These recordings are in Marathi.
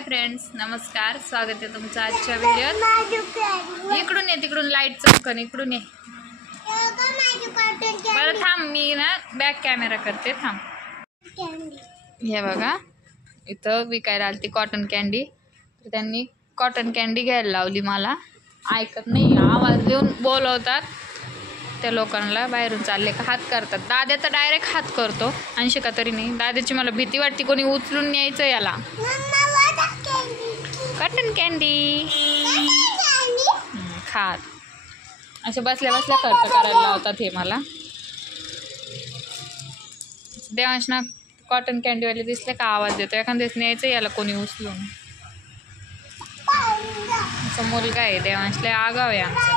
हाय फ्रेंड्स, नमस्कार. स्वागत आहे तुमचं आजच्या व्हिडिओत. इकडून ये, तिकडून लाईट चमकन, इकडून ये. बरं थांब, मी ना बॅक कॅमेरा करते, थांब. हे बघा, इथं विकायला आली ती कॉटन कॅन्डी. तर त्यांनी कॉटन कॅन्डी घ्यायला लावली मला. ऐकत नाही, आवाज देऊन बोलवतात. त्या लोकांना बाहेरून चालले का हात करतात. दादा तर डायरेक्ट हात करतो, अंशिका तरी नाही. दादाची मला भीती वाटते, कोणी उचलून न्यायचं याला. कॉटन कॅन्डी खात असे बसल्या बसल्या खर्च करायला लावतात हे मला. देवांश ना कॉटन कॅन्डीवाले दिसले का आवाज देतो. एखाद्याच न्यायचं याला कोणी उचलून. असा मुलगा आहे देवांशला, आगाव आहे आमचा.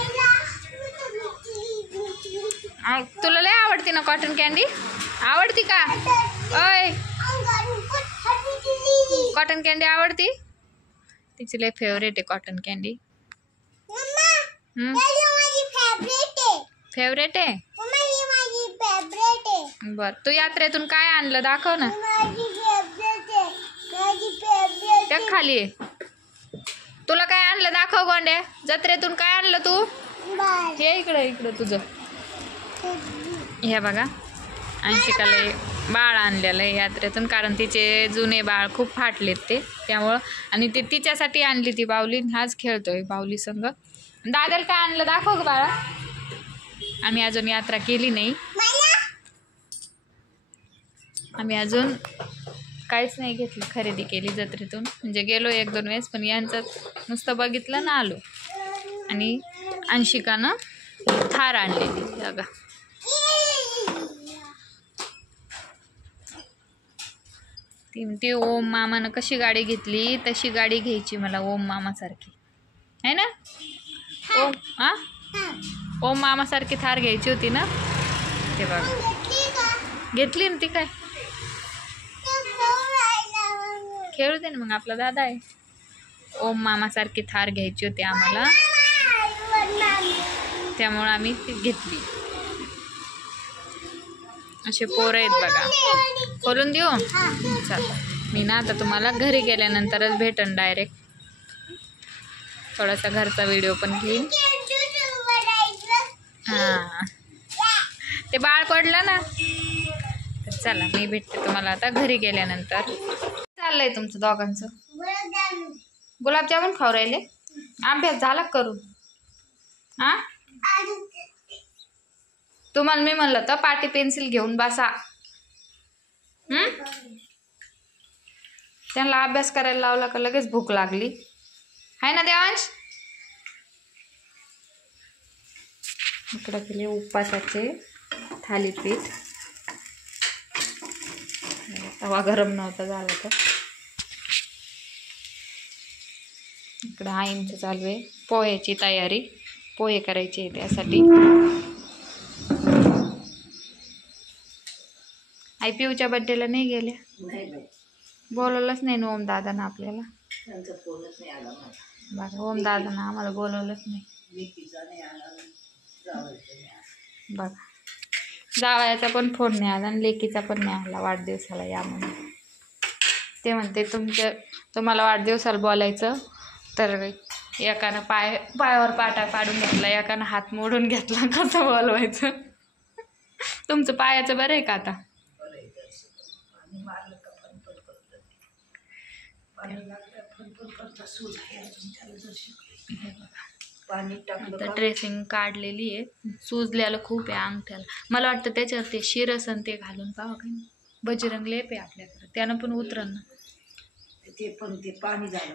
तुला लय आवडते ना कॉटन कॅन्डी? आवडती का? ओय, कॉटन कॅन्डी आवडती? तिची लय फेवरेट आहे कॉटन कॅन्डी. फेवरेट आहे? बर, तू यात्रेतून काय आणलं दाखव ना. त्या खाली आहे. तुला काय आणलं दाखव गोंड्या. जत्रेतून काय आणलं तू? हे इकडं तुझं. हे बघा, अंशिकाला बाळ आणलेलं आहे यात्रेतून, कारण तिचे जुने बाळ खूप फाटलेत ते, त्यामुळं. आणि ते तिच्यासाठी आणली ती बाहुली. हाच खेळतोय बाहुली संग. दादाला काय आणलं दाखव ग बाळा. आम्ही अजून यात्रा केली नाही, आम्ही अजून काहीच नाही घेतलं. खरेदी केली जत्रेतून, म्हणजे गेलो 1-2 वेळेस, पण यांचं नुसतं बघितलं ना आलो. आणि अंशिकानं थार आणलेली बघा. ती ओम मामानं कशी गाडी घेतली तशी गाडी घ्यायची मला, ओम मामासारखी आहे ना. ओम मामासारखी थार घ्यायची होती ना. ते बघा घेतली ना ती. काय खेळू दे ना मग, आपला दादा आहे. ओम मामासारखी थार घ्यायची होती आम्हाला, त्यामुळं आम्ही ती घेतली. असे पोरं आहेत बघा. खोलून देऊ? चल, मी ना आता तुम्हाला घरी गेल्यानंतरच भेटन डायरेक्ट. थोडासा घरचा व्हिडिओ पण घेईन. हां, ते बाळ पडलं ना. तर चला, मी भेटते तुम्हाला आता घरी गेल्यानंतर. चाललंय तुमचं दोघांचं? गुलाबजामुन खाऊ राहिले. अभ्यास झाला करून? हां, तुम्हाला मी म्हणलं तर पाटी पेन्सिल घेऊन बसा. त्यांना अभ्यास करायला लावला का लगेच भूक लागली आहे ना देवांश. इकडं केले उपवासाचे थालीपीठ. तवा गरम नव्हता झाला तर. इकडं आईंचं चालू आहे पोह्याची तयारी. पोहे करायचे आहे त्यासाठी. आई पिऊच्या बड्डेला नाही गेल्या? बोलवलंच नाही ना ओम दादानं आपल्याला. बघा, ओम दादानं आम्हाला बोलवलंच नाही. बघा, जावयाचा पण फोन नाही आला आणि लेकीचा पण नाही आला वाढदिवसाला या म्हणून. ते म्हणते तुम्हाला वाढदिवसाला बोलायचं तर एकानं पायावर पाटा पाडून घेतला, एकानं हात मोडून घेतला, कसं बोलवायचं. तुमचं पायाचं बरं आहे का आता? आता ड्रेसिंग काढलेली आहे. सुजल्याला खूप आहे अंगठ्याला. मला वाटतं त्याच्यावर ते शिरस आणि ते घालून पाहा काय. बजरंग लेप आहे आपल्याकडे, त्यानं पण उतरन ना.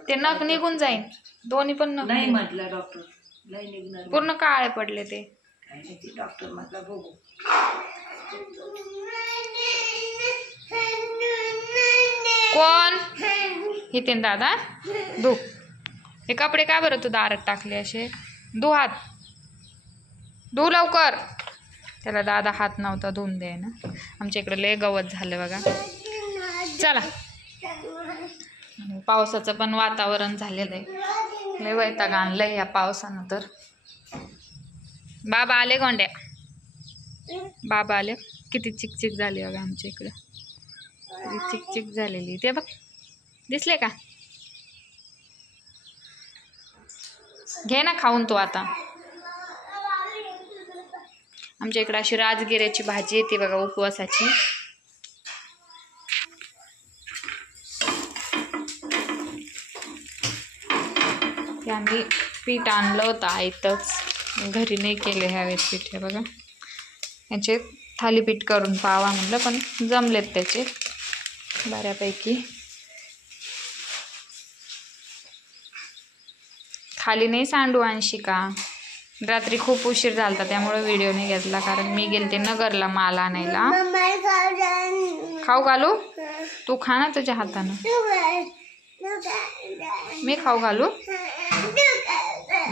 ते नख निघून जाईन. दोन्ही पण नख नाही म्हटलं डॉक्टर. नाही निघणार, पूर्ण काळे पडले ते. डॉक्टर म्हटलं बघू. कोण? हितेन दादा. धू हे कपडे का बरं तू दारात टाकले असे? धू हात, धू लवकर. त्याला दादा हात नव्हता धुवून दे ना. आमच्या इकडे लय गवत झालं बघा. चला, पावसाचं पण वातावरण झालेलं आहे. लय वैताग आणलंय या पावसानं तर. बाबा आले गोंड्या. बाबा आले. किती चिकचिक झाली बघा आमच्या इकडं. चिकचिक झालेली ते बघ. दिसले का? घे ना खाऊन तू आता. आमच्या इकडे अशी राजगिऱ्याची भाजी येते बघा उपवासाची. ते आम्ही पीठ आणलं होतं आयतच, घरी नाही केले ह्यावेळेस पीठ. हे बघा याचे थालीपीठ करून पावा म्हणलं, पण जमलेत त्याचे बऱ्यापैकी. खाली नाही सांडू अंशिका. रात्री खूप उशीर झाला त्यामुळे व्हिडिओ नाही घेतला, कारण मी गेलते नगरला माल आणायला. खाऊ घालू? तू खा ना तुझ्या हातानं. मी खाऊ घालू?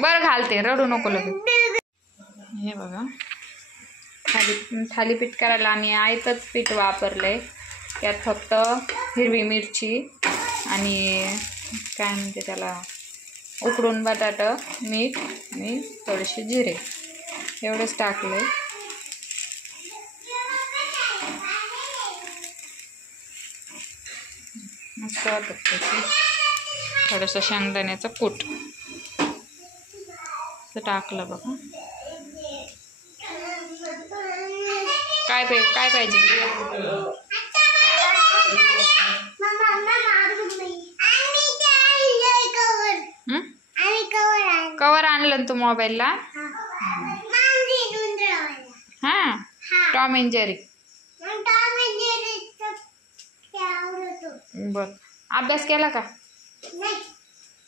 बरं घालते, रडू नको लगेच. हे बघा थालीपीठ करायला आम्ही आयतच पीठ वापरलंय. त्यात फक्त हिरवी मिरची आणि काय म्हणते त्याला उकडून बटाटा, मीठ आणि थोडेसे जिरे एवढंच टाकलंय. मस्त वाटत त्याची. थोडंसं शेंगदाण्याचं कूट टाकलं बघा. काय पाहिजे? कवर आणलं तू मोबाईलला? हां टॉम अँड जेरी. बर अभ्यास केला का?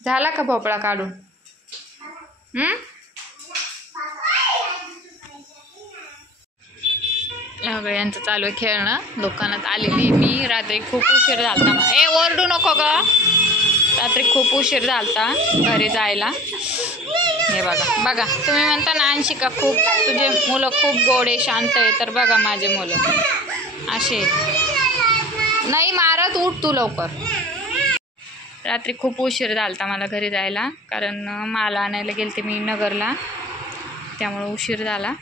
झाला का भोपळा काढून? यांचं चालू आहे खेळणं. दुकानात आलेली मी. रात्री खूप उशीर झालता. ओरडू नको ग. रात्री खूप उशीर झालता घरी जायला. हे बघा तुम्ही म्हणता ना अंशिका खूप तुझे मुलं खूप गोड आहे, शांत आहे, तर बघा माझे मुलं असे नाही मारत. उठ तू लवकर. रात्री खूप उशीर झालता मला घरी जायला, कारण माल आणायला गेलते मी नगरला, त्यामुळं उशीर झाला.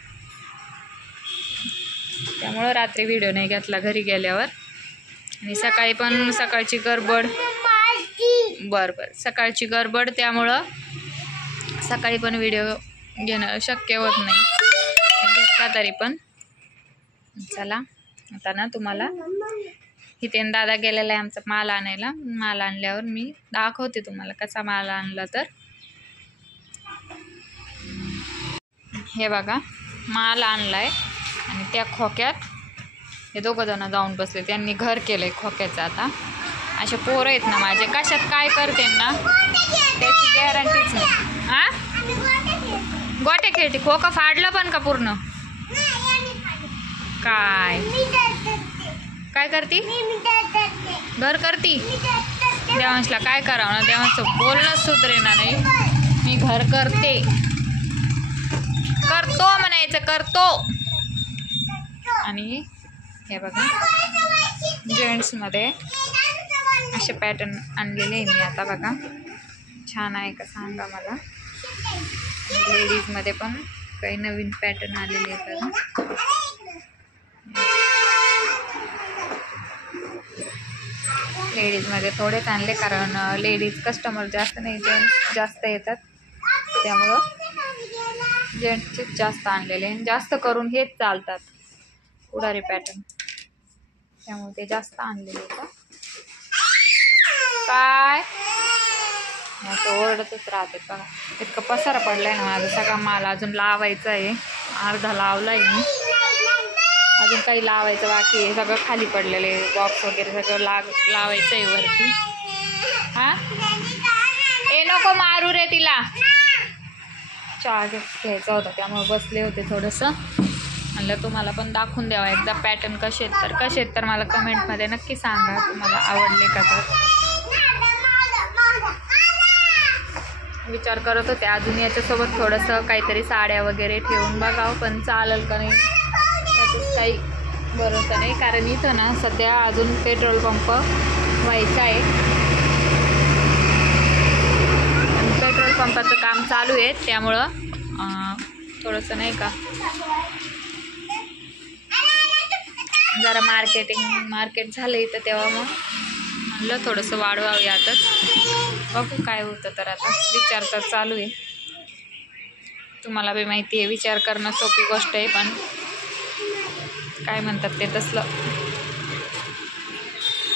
त्यामुळं रात्री व्हिडिओ नाही घेतला घरी गेल्यावर. आणि सकाळी पण सकाळची गडबड. बरं सकाळची गडबड, त्यामुळं सकाळी पण व्हिडिओ घेणं शक्य होत नाही. घेतला तरी पण. चला आता ना तुम्हाला इथे दादा गेलेला आहे आमचा माल आणायला. माल आणल्यावर मी दाखवते तुम्हाला कसा माल आणला. तर हे बघा माल आणलाय आणि त्या खोक्यात हे दोघं जण जाऊन बसले. त्यांनी घर केलंय खोक्याचं. आता असे पोरं आहेत ना माझे, कशात काय करते ना त्याची गॅरंटीच नाही. हां गोटे खेळते. खोकं फाडलं पण का पूर्ण? काय करती? घर करती? देवांशला काय करावं ना, देवांचं बोलणं सुधरे ना. नाही मी घर करते, करतो म्हणायचं, करतो. आणि हे बघा जेंट्समध्ये असे पॅटर्न आणलेले आहे मी आता. बघा छान आहे का सांगा मला. लेडीजमध्ये पण काही नवीन पॅटर्न आलेले आहेत बघा. लेडीजमध्ये थोडेच आणले, कारण लेडीज कस्टमर जास्त नाही, जेंट्स जास्त येतात, त्यामुळं जेंट्सचेच जास्त आणलेले. जास्त करून हेच चालतात उडारी पॅटर्न, त्यामुळे ते जास्त आणलेले आहेत. काय असं ओरडतच राहते बघा. इतकं पसारा पडलाय ना माझा. सगळा माल अजून लावायचा आहे. अर्धा लावलाय मी, अजून काही लावायचं बाकी आहे. सगळं खाली पडलेले बॉक्स वगैरे सगळं लावायचं आहे वरती. हां नको मारू रे तिला. चहा घ्यायचा होता त्यामुळे बसले होते थोडंसं. म्हणलं तुम्हाला पण दाखवून द्यावा एकदा पॅटर्न कसे आहेत तर मला कमेंटमध्ये नक्की सांगा तुम्हाला आवडले का. तर विचार करत होते अजून याच्यासोबत थोडंसं काहीतरी साड्या वगैरे ठेवून बघावं, पण चालेल का नाही याचंच काही भरोसा नाही. कारण इथं ना सध्या अजून पेट्रोल पंप व्हायचा आहे. पेट्रोल पंपाचं काम चालू आहे, त्यामुळं थोडंसं नाही का जरा मार्केट झालं इथं, तेव्हा मग म्हणलं थोडंसं वाढवावं यातच. बघू काय होतं. तर आता विचार तर चालू आहे. तुम्हाला बी माहिती आहे, विचार करणं सोपी गोष्ट आहे, पण काय म्हणतात ते तसलं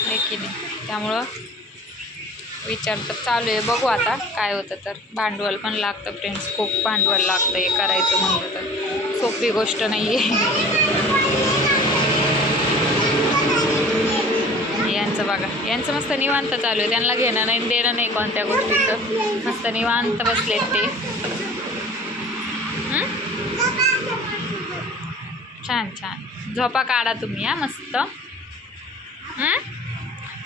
आहे की नाही. त्यामुळं विचार तर चालू आहे, बघू आता काय होतं. तर भांडवल पण लागतं फ्रेंड्स, खूप भांडवल लागतं हे करायचं म्हणलं तर, सोपी गोष्ट नाही आहे. यांचं बघा, यांचं मस्त निवांत चालू आहे, त्यांना घेणं नाही देणं नाही कोणत्या गोष्टीचं, मस्त निवांत बसलेत ते. छान छान झोपा काढा तुम्ही हा मस्त.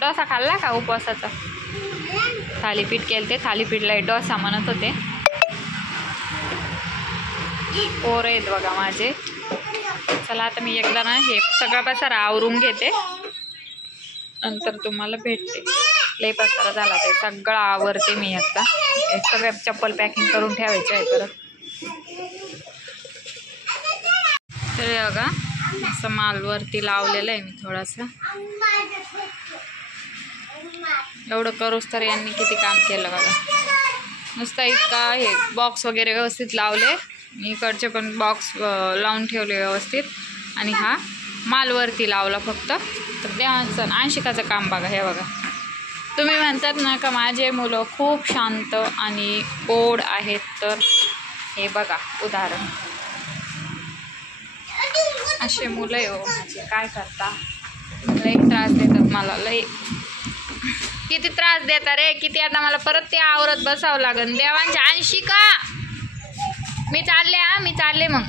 डोसा खाल्ला का उपवासाचा? थालीपीठ केलं ते, थालीपीठला डोसा म्हणत होते. पोरं आहेत बघा माझे. चला आता मी एकदा ना हे सगळा पसारा आवरून घेते, नंतर तुम्हाला भेटते. लय पसारा झाला ते सगळं आवरते मी एकदा. सगळ्या चप्पल पॅकिंग करून ठेवायचे आहे परत. तर बघा असं मालवरती लावलेलं आहे मी थोडंसं. एवढं करूच तर यांनी किती काम केलं बघा. नुसतं इतका हे बॉक्स वगैरे व्यवस्थित लावले, इकडचे पण बॉक्स लावून ठेवले व्यवस्थित, आणि हा मालवरती लावला फक्त. तर द्याचं अंशिकाचं काम बघा. हे बघा, तुम्ही म्हणतात ना का माझे मुलं खूप शांत आणि गोड आहेत, तर हे बघा उदाहरण. असे मुलं आहे हो माझे, काय करता. लई त्रास देतात मला, लई किती त्रास देतात रे किती. आता मला परत ते आवरत बसावं लागेल. देवांच्या अंशिका मी चालले मग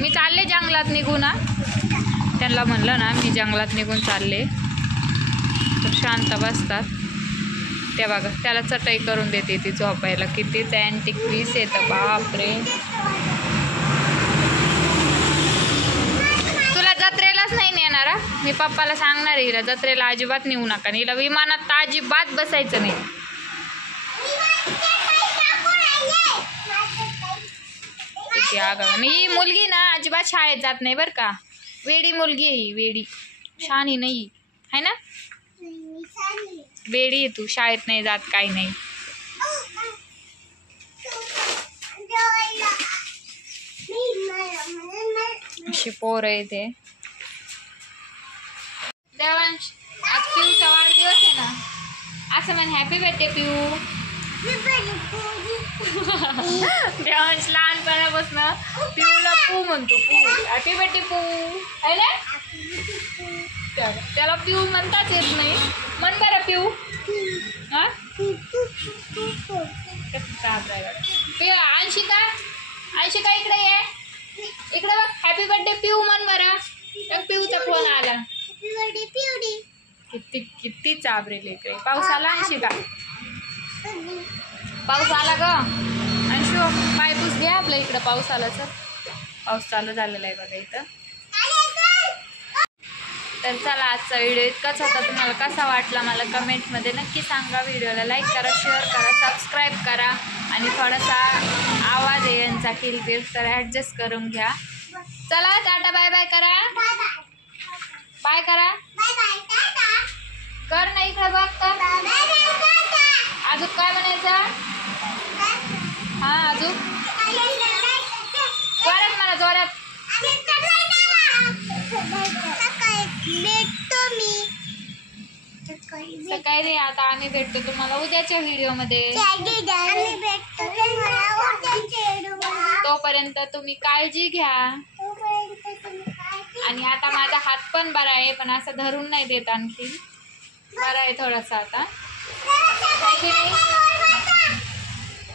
मी चालले जंगलात निघून. त्यांना म्हणलं ना मी जंगलात निघून चालले, तर शांत बसतात. ते बघा त्याला चटई करून देते ती झोपायला. किती अँटिक पीस येतं बापरे. तुला जत्रेलाच नाही नेणार मी, पप्पाला सांगणार आहे हिला जत्रेला अजिबात नेऊ नका. हिला विमानात तर अजिबात बसायचं नाही. किती आगाऊ. आणि ही मुलगी ना अजिबात शाळेत जात नाही बरं का. वेडी मुलगी आहे ही, वेडी, शहाणी नाही आहे ना. वेडी आहे तू, शाळेत नाही जात काही नाही. अशी पोर आहे ते. देवांश आज पिऊचा वाढदिवस आहे ना, असं म्हण हॅपी बर्थडे पिऊ. देवांश लहानपणापासून पिऊला पू म्हणतो, पू हॅपी बर्थडे पू आहे ना. त्याला पिऊ म्हणताच येत नाही. म्हण बरं पिऊ. हा अंशिका, अंशिका इकडे ये, इकडे बघ. हॅपी बर्थडे पिऊ म्हण बरं. पिऊचा फोन आला. किती किती चाबरेले इकडे. पाऊस आला अंशिका, पाऊस आला ग. अंशू पाय पुस घ्या आपल्या इकडं. पाऊस आला सर, पाऊस चालू झालेला आहे बघा इथं. तर चला आजचा व्हिडिओ इतकाच होता. तुम्हाला कसा वाटला मला कमेंटमध्ये नक्की सांगा. व्हिडिओला लाईक करा, शेअर करा, सबस्क्राईब करा, आणि थोडासा आवाज आहे यांचा किलबिल, तर ॲडजस्ट करून घ्या. चला टाटा बाय बाय करा. बाय करा, कर ना इकडे बघ. तर अजून काय म्हणायचं? हां अजून जोरात मला, जोरात. सकाळी नाही, आता आम्ही भेटतो तुम्हाला उद्याच्या व्हिडिओमध्ये. तोपर्यंत तुम्ही काळजी घ्या. आणि आता माझा हात पण बरा आहे, पण असं धरून नाही देत, आणखी बरा आहे थोडासा आता.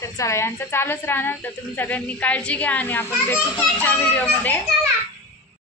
तर चला यांचं चालूच राहणार. तर तुम्ही सगळ्यांनी काळजी घ्या, आणि आपण भेटू पुढच्या व्हिडिओमध्ये.